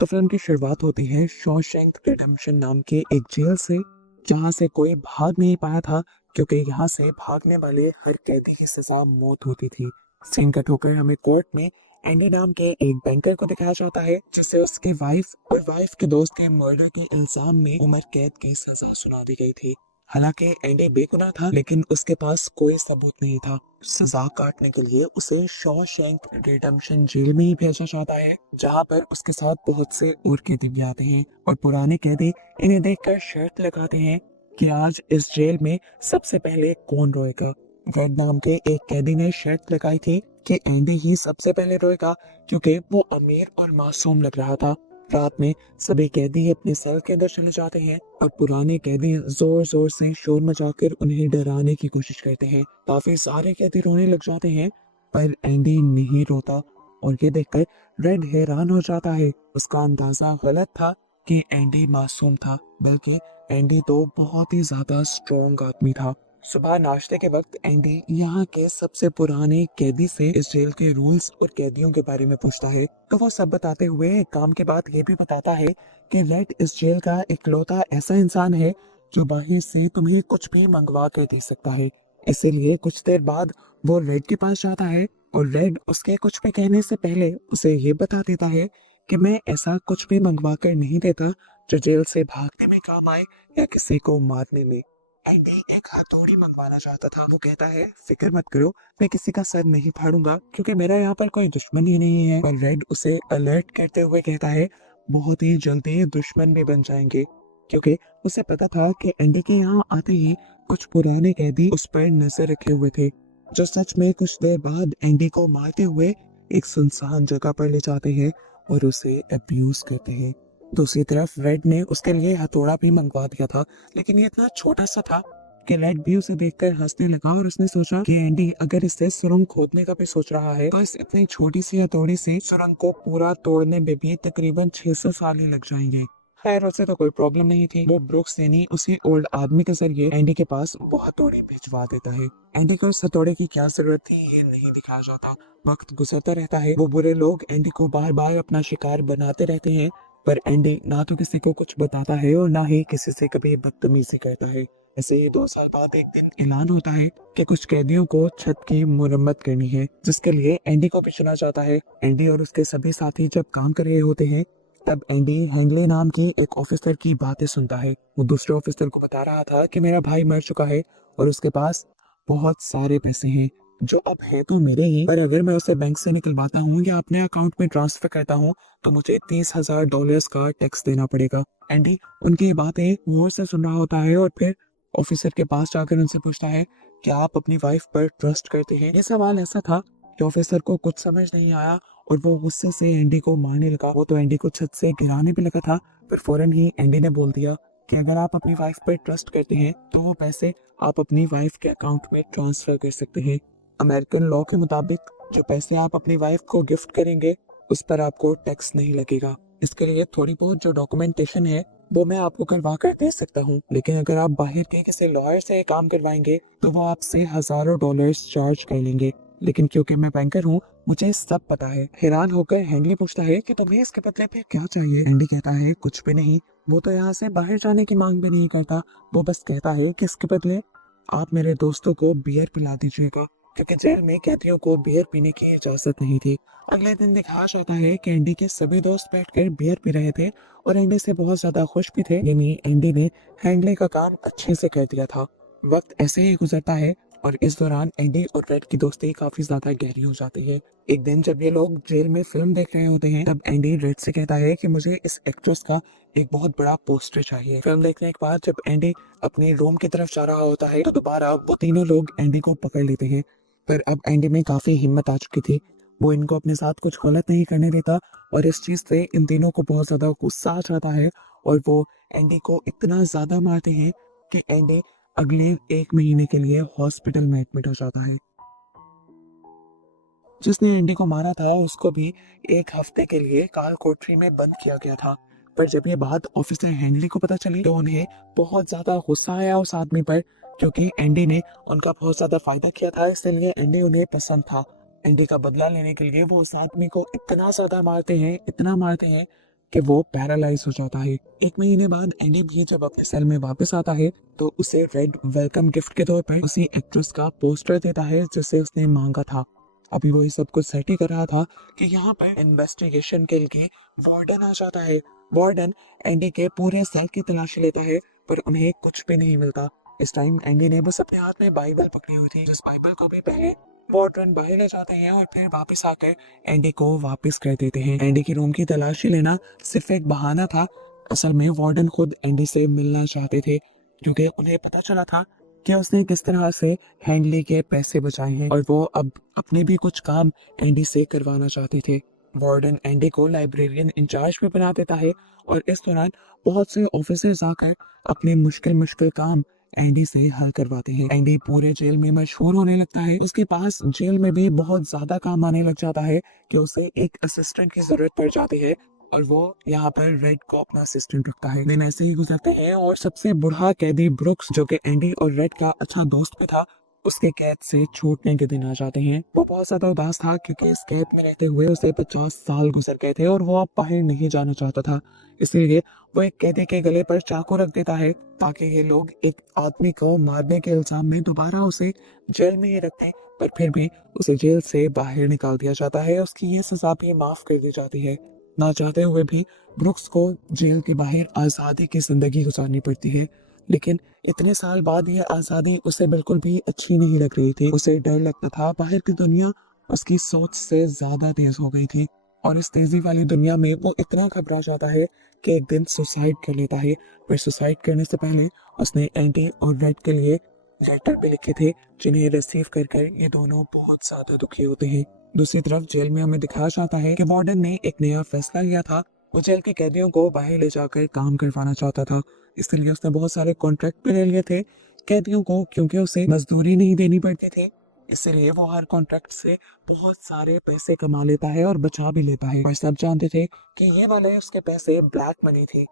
तो फिल्म की शुरुआत होती है शॉशैंक रिडेम्पशन नाम के एक जेल से, जहां से कोई भाग नहीं पाया था, क्योंकि यहाँ से भागने वाले हर कैदी की सजा मौत होती थी। सीन कट होकर हमें कोर्ट में एंडी नाम के एक बैंकर को दिखाया जाता है, जिसे उसके वाइफ और वाइफ के दोस्त के मर्डर के इल्जाम में उम्र कैद की सजा सुना दी गई थी। हालांकि एंडी बेगुनाह था, लेकिन उसके पास कोई सबूत नहीं था। सजा काटने के लिए उसे शॉशैंक रिडेम्पशन जेल में ही भेजा जाता है, जहां पर उसके साथ बहुत से और कैदी भी आते हैं और पुराने कैदी इन्हें देखकर शर्त लगाते हैं कि आज इस जेल में सबसे पहले कौन रोएगा। रेड नाम के एक कैदी ने शर्त लगाई थी कि एंडी ही सबसे पहले रोएगा, क्योंकि वो अमीर और मासूम लग रहा था। रात में सभी कैदी अपने सेल के अंदर चले जाते हैं और पुराने कैदी जोर जोर से शोर मचाकर उन्हें डराने की कोशिश करते हैं। काफी सारे कैदी रोने लग जाते हैं, पर एंडी नहीं रोता, और ये देखकर रेड हैरान हो जाता है। उसका अंदाजा गलत था कि एंडी मासूम था, बल्कि एंडी तो बहुत ही ज्यादा स्ट्रॉन्ग आदमी था। सुबह नाश्ते के वक्त एंडी यहाँ के सबसे पुराने कैदी से इस जेल के रूल्स और कैदियों के बारे में पूछता है, तो वो सब बताते हुए एक काम के बाद ये भी बताता है कि रेड इस जेल का इकलौता ऐसा इंसान है जो बाहर से तुम्हें कुछ भी मंगवा कर दे सकता है। इसीलिए कुछ देर बाद वो रेड के पास जाता है और रेड उसके कुछ भी कहने से पहले उसे ये बता देता है कि मैं ऐसा कुछ भी मंगवा कर नहीं देता जो जेल से भागने में काम आए या किसी को मारने में। एंडी एक हथौड़ी मंगवाना चाहता था। वो कहता है, फिक्र मत करो, मैं किसी का सर नहीं फाड़ूंगा, क्योंकि मेरा यहाँ पर कोई दुश्मन ही नहीं है। पर रेड उसे अलर्ट करते हुए कहता है, बहुत ही जल्दी दुश्मन भी बन जाएंगे, क्योंकि उसे पता था कि एंडी के यहाँ आते ही कुछ पुराने कैदी उस पर नजर रखे हुए थे, जो सच में कुछ देर बाद एंडी को मारते हुए एक सुनसान जगह पर ले जाते हैं और उसे अब्यूज करते हैं। दूसरी तरफ रेड ने उसके लिए हथौड़ा भी मंगवा दिया था, लेकिन ये इतना छोटा सा था कि रेड भी उसे देखकर हंसने लगा और उसने सोचा कि एंडी अगर इससे सुरंग खोदने का भी सोच रहा है, तो इस इतनी छोटी सी हथौड़ी से सुरंग को पूरा तोड़ने में भी तकरीबन 600 साल ही लग जाएंगे। खैर, उसे तो कोई प्रॉब्लम नहीं थी। वो ब्रुक्स यानी उसी ओल्ड आदमी के जरिए एंडी के पास वो हथौड़ी भिजवा देता है। एंडी को उस हथौड़े की क्या जरूरत थी ये नहीं दिखाया जाता। वक्त गुजरता रहता है, वो बुरे लोग एंडी को बार बार अपना शिकार बनाते रहते हैं, पर एंडी ना तो किसी को कुछ बताता है और ना ही किसी से कभी बदतमीजी करता है। ऐसे ही 2 साल बाद एक दिन ऐलान होता है कि कुछ कैदियों को छत की मुरम्मत करनी है, जिसके लिए एंडी को भी चुना जाता है। एंडी और उसके सभी साथी जब काम कर रहे होते हैं, तब एंडी हैंगले नाम की एक ऑफिसर की बातें सुनता है। वो दूसरे ऑफिसर को बता रहा था कि मेरा भाई मर चुका है और उसके पास बहुत सारे पैसे हैं, जो अब है तो मेरे ही, पर अगर मैं उसे बैंक से निकलवाता हूँ या अपने अकाउंट में ट्रांसफर करता हूँ तो मुझे $30,000 का टैक्स देना पड़ेगा। एंडी उनकी ये बातें गौर से सुन रहा होता है और फिर ऑफिसर के पास जाकर उनसे पूछता है कि आप अपनी वाइफ पर ट्रस्ट करते हैं। ये सवाल ऐसा था कि ऑफिसर को कुछ समझ नहीं आया और वो गुस्से से एंडी को मारने लगा। वो तो एंडी को छत से गिराने भी लगा था, पर फौरन ही एंडी ने बोल दिया कि अगर आप अपनी वाइफ पर ट्रस्ट करते हैं तो वो पैसे आप अपनी वाइफ के अकाउंट में ट्रांसफर कर सकते हैं। अमेरिकन लॉ के मुताबिक जो पैसे आप अपनी वाइफ को गिफ्ट करेंगे उस पर आपको टैक्स नहीं लगेगा। इसके लिए थोड़ी बहुत जो डॉक्यूमेंटेशन है वो मैं आपको करवा कर दे सकता हूँ, लेकिन अगर आप बाहर के किसी लॉयर से काम करवाएंगे तो वो आपसे हजारों डॉलर्स चार्ज कर लेंगे। लेकिन क्योंकि मैं बैंकर हूँ, मुझे सब पता है। हैरान होकर हैंगली पूछता है कि तुम्हें इसके बदले में क्या चाहिए। एंडी कहता है, कुछ भी नहीं। वो तो यहाँ से बाहर जाने की मांग भी नहीं करता, वो बस कहता है कि इसके बदले आप मेरे दोस्तों को बियर पिला दीजिएगा, क्योंकि जेल में कैदियों को बियर पीने की इजाजत नहीं थी। अगले दिन दिखाया जाता है कि एंडी के सभी दोस्त बैठकर बियर पी रहे थे और एंडी से बहुत ज्यादा खुश भी थे, यानी एंडी ने हैंगले का काम अच्छे से कर दिया था। वक्त ऐसे ही गुजरता है और इस दौरान एंडी और रेड की दोस्ती काफी ज्यादा गहरी हो जाती है। एक दिन जब ये लोग जेल में फिल्म देख रहे होते हैं, तब एंडी रेड से कहता है कि मुझे इस एक्ट्रेस का एक बहुत बड़ा पोस्टर चाहिए। फिल्म देखने के बाद जब एंडी अपने रूम की तरफ जा रहा होता है, तो दोबारा वो तीनों लोग एंडी को पकड़ लेते हैं, पर अब एंडी में काफी हिम्मत आ चुकी थी। वो इनको अपने साथ कुछ गलत नहीं करने देता और इस चीज से इन तीनों को बहुत ज्यादा गुस्सा आ जाता है और वो एंडी को इतना ज्यादा मारते हैं कि एंडी अगले 1 महीने के लिए हॉस्पिटल में एडमिट हो जाता है। जिसने एंडी को मारा था उसको भी 1 हफ्ते के लिए काल कोठरी में बंद किया गया था। पर जब ये बात ऑफिसर हेनरी को पता चली तो उन्हें बहुत ज्यादा गुस्सा आया उस आदमी पर, क्योंकि एंडी ने उनका बहुत ज्यादा फायदा किया था, इसलिए एंडी उन्हें पसंद था। एंडी का बदला लेने के लिए वो उस आदमी को इतना ज्यादा मारते हैं, इतना मारते हैं कि वो पैरालाइज हो जाता है। 1 महीने बाद एंडी भी जब अपने सेल में वापस आता है तो उसे रेड वेलकम गिफ्ट के तौर पर उसी एक्ट्रेस का पोस्टर देता है जिसे उसने मांगा था। अभी वो ये सब कुछ सेट ही कर रहा था कि यहाँ पर इन्वेस्टिगेशन के लिए वार्डन आ जाता है। वार्डन एंडी के पूरे सेल की तलाशी लेता है पर उन्हें कुछ भी नहीं मिलता। इस टाइम एंडी ने बस अपने हाथ में बाइबल पकड़ी हुई थी, जिस बाइबल को भी पहले वार्डन बाहर ले जाते हैं और फिर वापस आकर एंडी को वापस कर देते हैं। एंडी की रूम की तलाशी लेना सिर्फ एक बहाना था। असल में वार्डन खुद एंडी से मिलना चाहते थे क्योंकि उन्हें पता चला था कि उसने किस तरह से हैंडली के पैसे बचाए हैं और वो अब अपने भी कुछ काम एंडी से करवाना चाहते थे। वार्डन एंडी को लाइब्रेरियन इंचार्ज भी बना देता है और इस दौरान बहुत से ऑफिसर्स आकर अपने मुश्किल मुश्किल काम एंडी से हल करवाते हैं। एंडी पूरे जेल में मशहूर होने लगता है। उसके पास जेल में भी बहुत ज्यादा काम आने लग जाता है कि उसे एक असिस्टेंट की जरूरत पड़ जाती है और वो यहाँ पर रेड को अपना असिस्टेंट रखता है। दिन ऐसे ही गुजरते हैं और सबसे बूढ़ा कैदी ब्रुक्स, जो कि एंडी और रेड का अच्छा दोस्त भी था, उसके कैद से छूटने के दिन आ जाते हैं। वो बहुत ज्यादा उदास था क्योंकि इस कैद में रहते हुए उसे 50 साल गुजर गए थे और वो अब बाहर नहीं जाना चाहता था। इसीलिए वो एक कैदी के गले पर चाकू रख देता है ताकि ये लोग एक आदमी को मारने के इल्जाम में दोबारा उसे जेल में ही रखते, पर फिर भी उसे जेल से बाहर निकाल दिया जाता है। उसकी ये सजा भी माफ कर दी जाती है। ना चाहते हुए भी ब्रुक्स को जेल के बाहर आज़ादी की जिंदगी गुजारनी पड़ती है, लेकिन इतने साल बाद ये आज़ादी उसे बिल्कुल भी अच्छी नहीं लग रही थी। उसे डर लगता था। बाहर की दुनिया उसकी सोच से ज्यादा तेज हो गई थी और इस तेजी वाली दुनिया में वो इतना घबरा जाता है कि एक दिन सुसाइड कर लेता है। पर सुसाइड करने से पहले उसने एंटी और रेड के लिए लेटर भी लिखे थे जिन्हें रिसीव कर ये दोनों बहुत ज्यादा दुखी होते हैं। दूसरी तरफ जेल में हमें दिखाया जाता है कि वार्डन ने एक नया फैसला लिया था। वो जेल के कैदियों को बाहर ले जाकर काम करवाना चाहता था, इसलिए उसने बहुत सारे कॉन्ट्रैक्ट भी ले लिए थे कैदियों को, क्योंकि उसे मजदूरी नहीं देनी पड़ती थी। इसलिए वो हर कॉन्ट्रैक्ट से बहुत सारे पैसे कमा लेता है और बचा भी लेता है। पर सब जानते थे कि ये वाले उसके पैसे ब्लैक मनी थे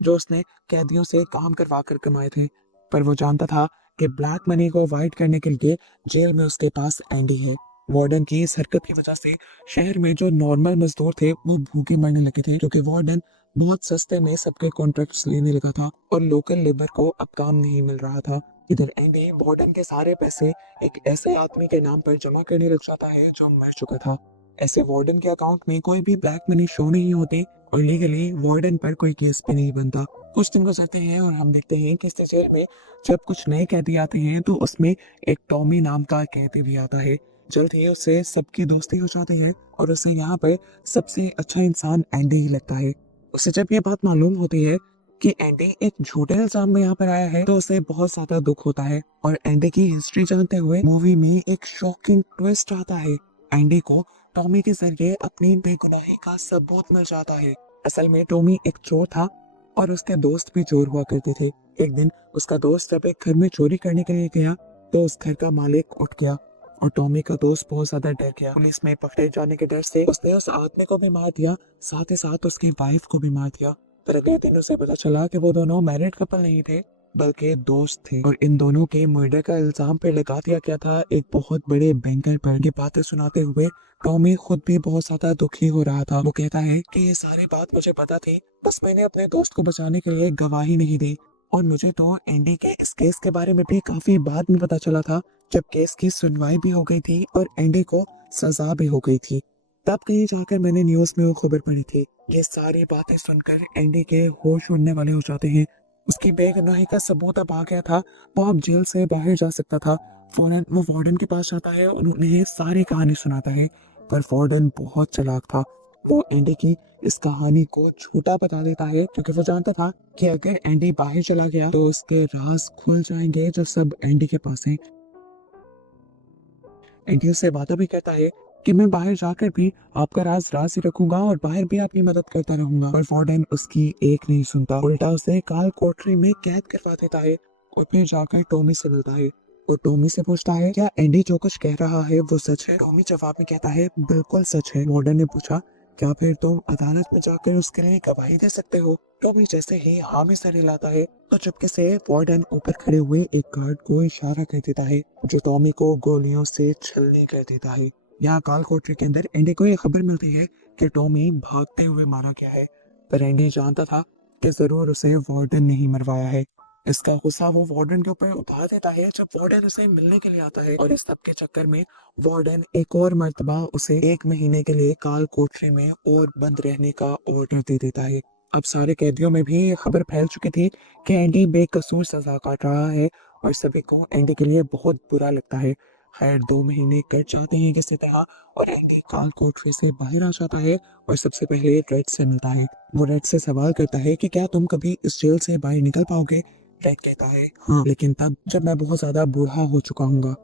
जो उसने कैदियों से काम करवा कर कमाए थे। पर वो जानता था कि ब्लैक मनी को अवॉइड करने के लिए जेल में उसके पास एंडी है। वार्डन की इस हरकत की वजह से शहर में जो नॉर्मल मजदूर थे वो भूखे मरने लगे थे क्योंकि वार्डन बहुत सस्ते में सबके कॉन्ट्रैक्ट्स लेने लगा था और लोकल लेबर को अब काम नहीं मिल रहा था। इधर एंडी वार्डन के सारे पैसे एक ऐसे आदमी के नाम पर जमा करने लग जाता है जो मर चुका था। ऐसे वार्डन के अकाउंट में कोई भी ब्लैक मनी शो नहीं होते और लीगली वार्डन पर कोई केस भी नहीं बनता। कुछ दिन गुजरते हैं और हम देखते हैं कि इस जेल में जब कुछ नए कैदी आते हैं तो उसमें एक टॉमी नाम का कैदी भी आता है। जल्द ही उससे सबकी दोस्ती हो जाती है और उसे यहाँ पर सबसे अच्छा इंसान एंडी ही लगता है। उसे जब ये बात मालूम होती है कि एंडी एक झूठे इल्जाम में यहाँ पर आया है तो उसे बहुत ज्यादा दुख होता है और एंडी की हिस्ट्री जानते हुए मूवी में एक शॉकिंग ट्विस्ट आता है। एंडी को टॉमी के जरिए अपनी बेगुनाही का सबूत मिल जाता है। असल में टॉमी एक चोर था और उसके दोस्त भी चोर हुआ करते थे। एक दिन उसका दोस्त जब एक घर में चोरी करने के लिए गया तो उस घर का मालिक उठ गया और टॉमी का दोस्त बहुत ज्यादा डर गया। पुलिस में पकड़े जाने के डर से उसने उस आदमी को भी मार दिया, साथ ही साथ उसकी वाइफ को भी मार दिया। पर अगले दिन उसे पता चला कि वो दोनों मैरिड कपल नहीं थे बल्कि दोस्त थे और इन दोनों के मर्डर का इल्जाम पे लगा दिया गया था एक बहुत बड़े बैंकर पर। ये बातें सुनाते हुए टॉमी खुद भी बहुत ज्यादा दुखी हो रहा था। वो कहता है कि ये सारी बात मुझे पता थी, बस मैंने अपने दोस्त को बचाने के लिए गवाही नहीं दी और मुझे तो एंडी के इस केस के बारे में भी काफी बाद में पता चला था जब केस की सुनवाई भी हो गई थी और एंडी को सजा भी हो गई थी। तब कहीं जाकर मैंने न्यूज में वो खबर पढ़ी थी। ये सारी बातें सुनकर एंडी के होश उड़ने वाले हो जाते हैं। उसकी बेगुनाही का सबूत अब आ गया था। वो अब जेल से बाहर जा सकता था। फौरन वो वार्डन के पास जाता है और उन्हें सारी कहानी सुनाता है, पर वार्डन बहुत चालाक था। वो एंडी की इस कहानी को झूठा बता देता है क्योंकि वो जानता था कि अगर एंडी बाहर चला गया तो उसके राज खुल जाएंगे जो सब एंडी के पास हैं। एंडी उससे वादा भी करता है कि मैं बाहर जाकर भी आपका राज राज ही रखूंगा और बाहर भी आपकी मदद करता रहूंगा। पर वार्डन उसकी एक नहीं सुनता, उल्टा उसे काल कोठरी में कैद करवा देता है और फिर जाकर टॉमी से मिलता है। वो टॉमी से पूछता है क्या एंडी जो कुछ कह रहा है वो सच है। टॉमी जवाब में कहता है बिल्कुल सच है। वार्डन ने पूछा क्या फिर तुम अदालत में जाकर उसके लिए गवाही दे सकते हो। टॉमी जैसे ही हाँ में सर हिलाता है तो चुपके से वार्डन ऊपर खड़े हुए एक गार्ड को इशारा कर देता है जो टॉमी को गोलियों से छलनी कर देता है। यहाँ काल कोठरी के अंदर एंडी को ये खबर मिलती है कि टॉमी भागते हुए मारा गया है। पर एंडी जानता था कि जरूर उसे वार्डन नहीं मरवाया है। इसका गुस्सा वो वार्डन के ऊपर उतार देता है जब वार्डन उसे मिलने के लिए आता है, और इस सब के चक्कर में वार्डन एक और मर्तबा उसे 1 महीने के लिए काल कोठरी में और बंद रहने का ऑर्डर दे देता है। अब सारे कैदियों में भी ये खबर फैल चुकी थी कि एंडी बेकसूर सजा काट रहा है, और सभी को एंडी के लिए बहुत बुरा लगता है। खैर 2 महीने कट जाते हैं किसी तरह, और एंडी काल कोठरी से बाहर आ जाता है और सबसे पहले रेड से मिलता है। वो रेड से सवाल करता है कि क्या तुम कभी इस जेल से बाहर निकल पाओगे। रेड कहता है हाँ, लेकिन तब जब मैं बहुत ज्यादा बूढ़ा हो चुका हूँ।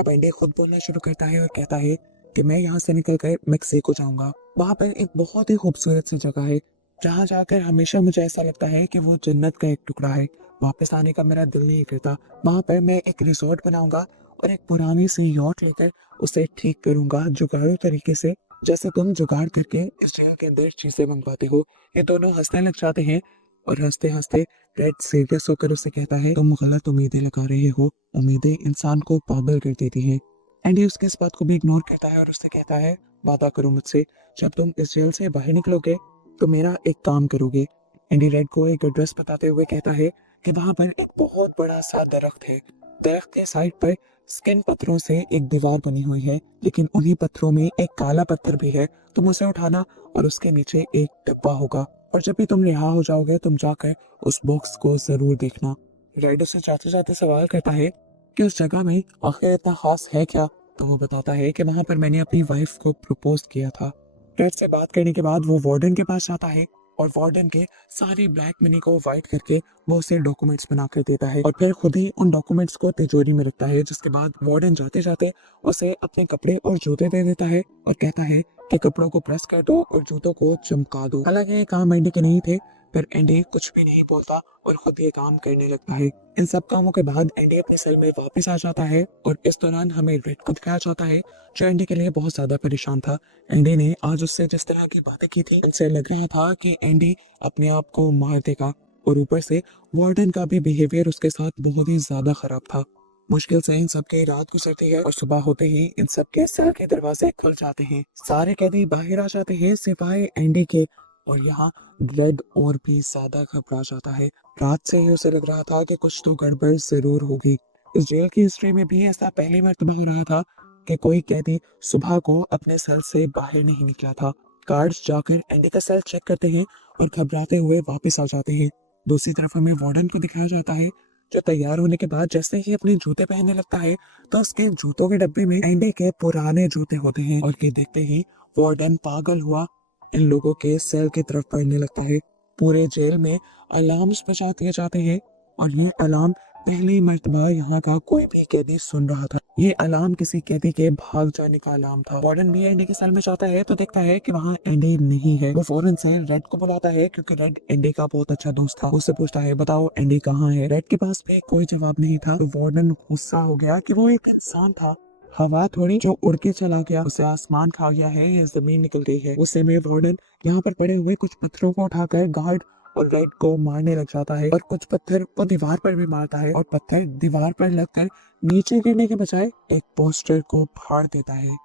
अब एंडी खुद बोलना शुरू करता है और कहता है कि मैं यहाँ से निकलकर मेक्सिको जाऊंगा। वहां पर एक बहुत ही खूबसूरत सी जगह है जहाँ जाकर हमेशा मुझे ऐसा लगता है कि वो जन्नत का एक टुकड़ा है। वापस आने का मेरा दिल नहीं करता। वहां पर मैं एक रिसोर्ट बनाऊंगा और एक पुरानी सी यॉट लेकर उसे ठीक करूंगा जुगाड़ू तरीके से, जैसे तुम जुगाड़ करके इस जेल के अंदर चीजें मंगवाते हो। ये दोनों हंसने लग जाते हैं, और हंसते हंसते रेड सीरियस होकर उसे कहता है तुम गलत उम्मीदें लगा रहे हो, उम्मीदें इंसान को पागल कर देती हैं। एंडी उसकी इस बात को भी इग्नोर करता है और उससे कहता है वादा करो मुझसे, जब तुम इस जेल से बाहर निकलोगे तो मेरा एक काम करोगे। एंडी रेड को एक एड्रेस बताते हुए कहता है कि वहां पर एक बहुत बड़ा सा दरख्त है। दरख्त के साइड पर स्किन पत्थरों से एक दीवार बनी हुई है, लेकिन उन्हीं पत्थरों में एक काला पत्थर भी है। तुम उसे उठाना और उसके नीचे एक डब्बा होगा, और जब भी तुम रिहा हो जाओगे तुम जाकर उस बॉक्स को जरूर देखना। रेड उसे जाते जाते सवाल करता है कि उस जगह में आखिर इतना खास है क्या। तो वो बताता है कि वहां पर मैंने अपनी वाइफ को प्रपोज किया था। रेड से बात करने के बाद वो वार्डन के पास जाता है, और वार्डन के सारी ब्लैक मनी को वाइट करके वो उसे डॉक्यूमेंट्स बना कर देता है, और फिर खुद ही उन डॉक्यूमेंट्स को तिजोरी में रखता है। जिसके बाद वार्डन जाते जाते उसे अपने कपड़े और जूते दे देता है और कहता है कि कपड़ों को प्रेस कर दो और जूतों को चमका दो। हालांकि ये काम एंडी के नहीं थे, पर एंडी कुछ भी नहीं बोलता और खुद ये काम करने लगता है। इन सब कामों के बाद एंडी अपने सेल में वापस आ जाता है, और इस दौरान हमें रेड को दिखाया जाता है जो एंडी के लिए बहुत ज्यादा परेशान था। एंडी ने आज उससे जिस तरह की बातें की थी, उनसे लग रहा था कि एंडी अपने आप को मार देगा, और ऊपर से वार्डन का भी बिहेवियर उसके साथ बहुत ही ज्यादा खराब था। मुश्किल से इन सबके रात गुजरती है, और सुबह होते ही इन सबके सेल के दरवाजे खुल जाते हैं। सारे कैदी बाहर आ जाते हैं सिवाय एंडी के, और यहाँ रेड और भी ज्यादा घबरा जाता है। रात से ही उसे लग रहा था कि कुछ तो गड़बड़ जरूर होगी। इस जेल की हिस्ट्री में भी ऐसा पहली मर्तबा हो रहा था कि कोई कैदी सुबह को अपने सेल से बाहर नहीं निकला था। गार्ड्स जाकर एंडी का सेल चेक करते हैं और घबराते हुए वापस आ जाते हैं। दूसरी तरफ हमें वार्डन को दिखाया जाता है जो तैयार होने के बाद जैसे ही अपने जूते पहनने लगता है तो उसके जूतों के डब्बे में एंडी के पुराने जूते होते हैं, और ये देखते ही वार्डन पागल हुआ इन लोगों के सेल की तरफ बढ़ने लगता है। पूरे जेल में अलार्म्स बजा दिए जाते हैं, और ये अलार्म पहली मर्तबा यहाँ का कोई भी कैदी सुन रहा था। ये अलार्म किसी कैदी के भाग जाने का अलार्म था। वार्डन भी एंडी के सेल में जाता है तो देखता है कि वहाँ एंडी नहीं है। वो फौरन से रेड को बुलाता है क्योंकि रेड एंडी का बहुत अच्छा दोस्त था। उससे पूछता है बताओ एंडी कहाँ है। रेड के पास भी कोई जवाब नहीं था, तो वार्डन गुस्सा हो गया कि वो एक इंसान था, हवा थोड़ी जो उड़ के चला गया, उसे आसमान खा गया है या जमीन निकल गई है। उस समय वार्डन यहाँ पर पड़े हुए कुछ पत्थरों को उठाकर गार्ड और रेड को मारने लग जाता है, और कुछ पत्थर वो दीवार पर भी मारता है, और पत्थर दीवार पर लगकर नीचे गिरने के बजाय एक पोस्टर को फाड़ देता है।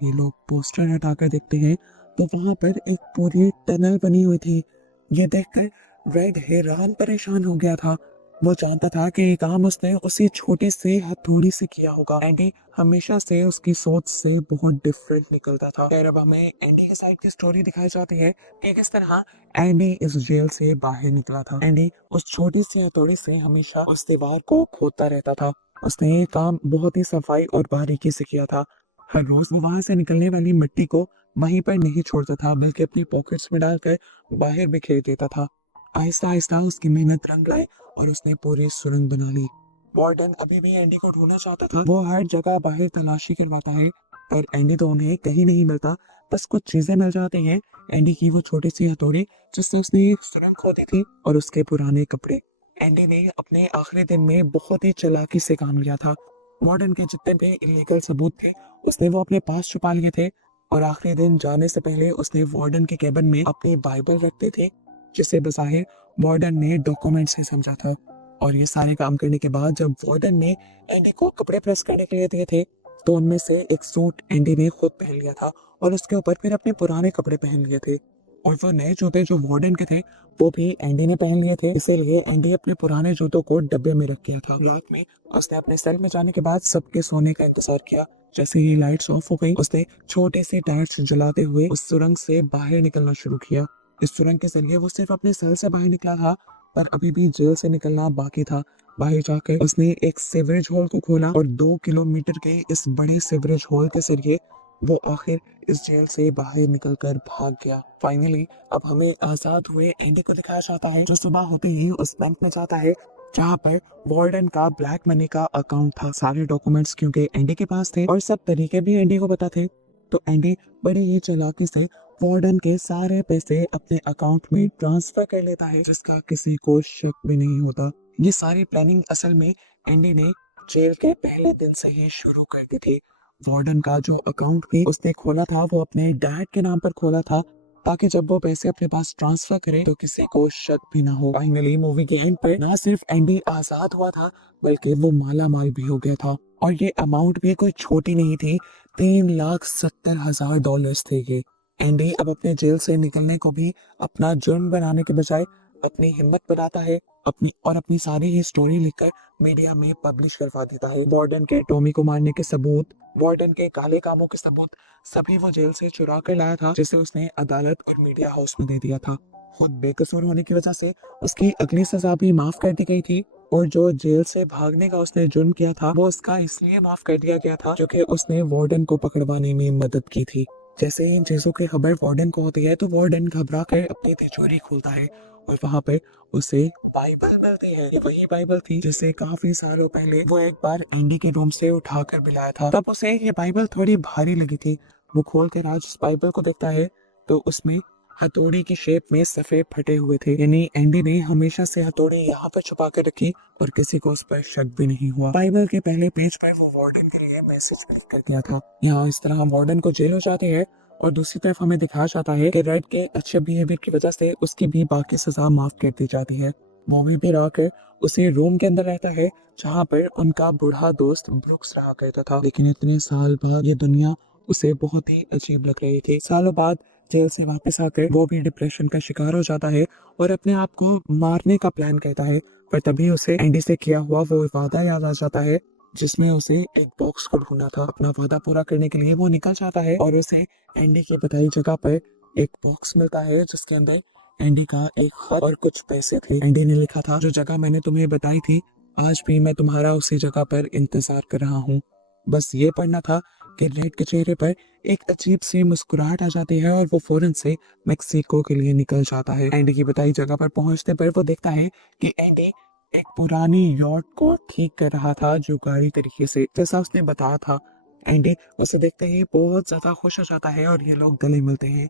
ये लोग पोस्टर हटाकर देखते हैं तो वहां पर एक पूरी टनल बनी हुई थी। ये देखकर रेड हैरान परेशान हो गया था। वो जानता था कि ये काम उसने उसी छोटे से हथौड़ी से किया होगा। एंडी हमेशा से उसकी सोच से बहुत डिफरेंट निकलता था। खैर अब हमें एंडी के साइड की स्टोरी दिखाई जाती है कि किस तरह एंडी इस जेल से बाहर निकला था। एंडी उस छोटी सी हथौड़ी से हमेशा उस दीवार को खोदता रहता था। उसने ये काम बहुत ही सफाई और बारीकी से किया था। हर रोज वो वहां से निकलने वाली मिट्टी को वहीं पर नहीं छोड़ता था, बल्कि अपनी पॉकेट्स में डालकर बाहर बिखेर देता था। आहिस्ता आहिस्ता उसकी मेहनत रंग लाई और उसने पूरी सुरंग बना ली। वार्डन अभी भी एंडी को ढूंढना चाहता था। वो हर जगह बाहर तलाशी करवाता है, पर एंडी तो उन्हें कहीं नहीं मिलता। बस कुछ चीजें मिल जाती हैं, एंडी की वो छोटी सी हथौड़ी जिससे उसने सुरंग खोदी थी, और उसके पुराने कपड़े। एंडी ने अपने आखिरी दिन में बहुत ही चालाकी से काम लिया था। वार्डन के जितने भी इलीगल सबूत थे उसने वो अपने पास छुपा लिए थे, और आखिरी दिन जाने से पहले उसने वार्डन के केबिन में अपनी बाइबल रखते थे, जिसे बज़ाहिर वार्डन ने डॉक्यूमेंट से समझा था। और ये सारे काम करने के बाद जब वार्डन ने एंडी को कपड़े प्रेस करने के लिए दिए थे, तो उनमें से एक सूट एंडी ने खुद पहन लिया था और उसके ऊपर फिर अपने पुराने कपड़े पहन लिए थे। और वो नए जूते जो वार्डन के थे वो भी एंडी ने पहन लिए थे, इसीलिए एंडी अपने पुराने जूतों को डब्बे में रख गया था। रात में उसने अपने सेल में जाने के बाद सबके सोने का इंतजार किया। जैसे ही लाइट्स ऑफ हो गई उसने छोटे से टार्च जलाते हुए उस सुरंग से बाहर निकलना शुरू किया। इस सुरंग के जरिए वो सिर्फ अपने सेल से बाहर निकला था, पर अभी भी जेल से निकलना बाकी था। बाहर जाकर उसने एक सीवरेज होल को खोला और 2 किलोमीटर के इस बड़े सीवरेज होल के जरिए वो आखिर इस जेल से बाहर निकलकर भाग गया। फाइनली अब हमें आजाद हुए एंडी को दिखाया जाता है, जो सुबह होते ही उस बैंक में जाता है जहाँ पर वार्डन का ब्लैक मनी का अकाउंट था। सारे डॉक्यूमेंट्स क्योंकि एंडी के पास थे और सब तरीके भी एंडी को पता थे, तो एंडी बड़ी ही चालाकी से वार्डन के सारे पैसे अपने अकाउंट में ट्रांसफर कर लेता है, जिसका किसी को शक भी नहीं होता। ये सारी प्लानिंग असल में एंडी ने जेल के पहले दिन से ही शुरू कर दी थी। वार्डन का जो अकाउंट भी उसने खोला था वो अपने डैड के नाम पर खोला था, ताकि जब वो पैसे अपने पास ट्रांसफर करे तो किसी को शक भी ना हो। फाइनली मूवी के एंड पे ना सिर्फ एंडी आजाद हुआ था बल्कि वो माला माल भी हो गया था, और ये अमाउंट भी कोई छोटी नहीं थी। $3,70,000 थे ये। एंडी अब अपने जेल से निकलने को भी अपना जुर्म बनाने के बजाय अपनी हिम्मत बनाता है, अपनी सारी ही स्टोरी लिखकर मीडिया में पब्लिश करवा देता है। वार्डन के टॉमी को मारने के सबूत, वार्डन के काले कामों के सबूत सभी वो जेल से चुरा कर लाया था, जिसे उसने अदालत और मीडिया हाउस में दे दिया था। खुद बेकसूर होने की वजह से उसकी अगली सजा भी माफ कर दी गई थी, और जो जेल से भागने का उसने जुर्म किया था वो उसका इसलिए माफ कर दिया गया था क्योंकि उसने वार्डन को पकड़वाने में मदद की थी। जैसे ही इन चीजों की खबर वार्डन को होती है तो वार्डन घबरा कर अपनी तिजोरी खोलता है और वहां पर उसे बाइबल मिलती है। ये वही बाइबल थी जिसे काफी सालों पहले वो एक बार एंडी के रूम से उठाकर भी लाया था। तब उसे ये बाइबल थोड़ी भारी लगी थी। वो खोल कर आज उस बाइबल को देखता है तो उसमें हथौड़ी की शेप में सफेद फटे हुए थे, यानी एंडी ने हमेशा से हथौड़ी यहाँ पर छुपा कर रखी और किसी को उस पर शक भी नहीं हुआ। बाइबल के पहले पेज पर वो वार्डन के लिए मैसेज लिख कर गया था। यहाँ इस तरह हम वार्डन को जेल हो जाते हैं और दूसरी तरफ हमें दिखाया जाता है कि रेड के अच्छे बिहेवियर की वजह से उसकी भी बाकी सजा माफ कर दी जाती है। मॉमी भी आकर उसे रूम के अंदर रहता है जहाँ पर उनका बूढ़ा दोस्त ब्रुक्स रहा करता था, लेकिन इतने साल बाद ये दुनिया उसे बहुत ही अजीब लग रही थी। सालों बाद जेल से वापस आकर वो भी डिप्रेशन का शिकार हो जाता है और अपने आप को मारने का प्लान करता है, पर तभी उसे एंडी से किया हुआ वो वादा याद आ जाता है जिसमें उसे एक बॉक्स को ढूंढना था। अपना वादा पूरा करने के लिए वो निकल जाता है और उसे एंडी की बताई जगह पर एक बॉक्स मिलता है जिसके अंदर एंडी का एक खत और कुछ पैसे थे। एंडी ने लिखा था, जो जगह मैंने तुम्हें बताई थी आज भी मैं तुम्हारा उसी जगह पर इंतजार कर रहा हूँ। बस ये पढ़ना था कि रेड के चेहरे पर एक अजीब सी मुस्कुराहट आ जाती है और वो फौरन से मेक्सिको के लिए निकल जाता है। एंडी की बताई जगह पर पहुंचते पर वो देखता है कि एंडी एक पुरानी यॉट को ठीक कर रहा था जो गाड़ी तरीके से जैसा उसने बताया था। एंडी उसे देखते ही बहुत ज्यादा खुश हो जाता है और ये लोग गले मिलते हैं।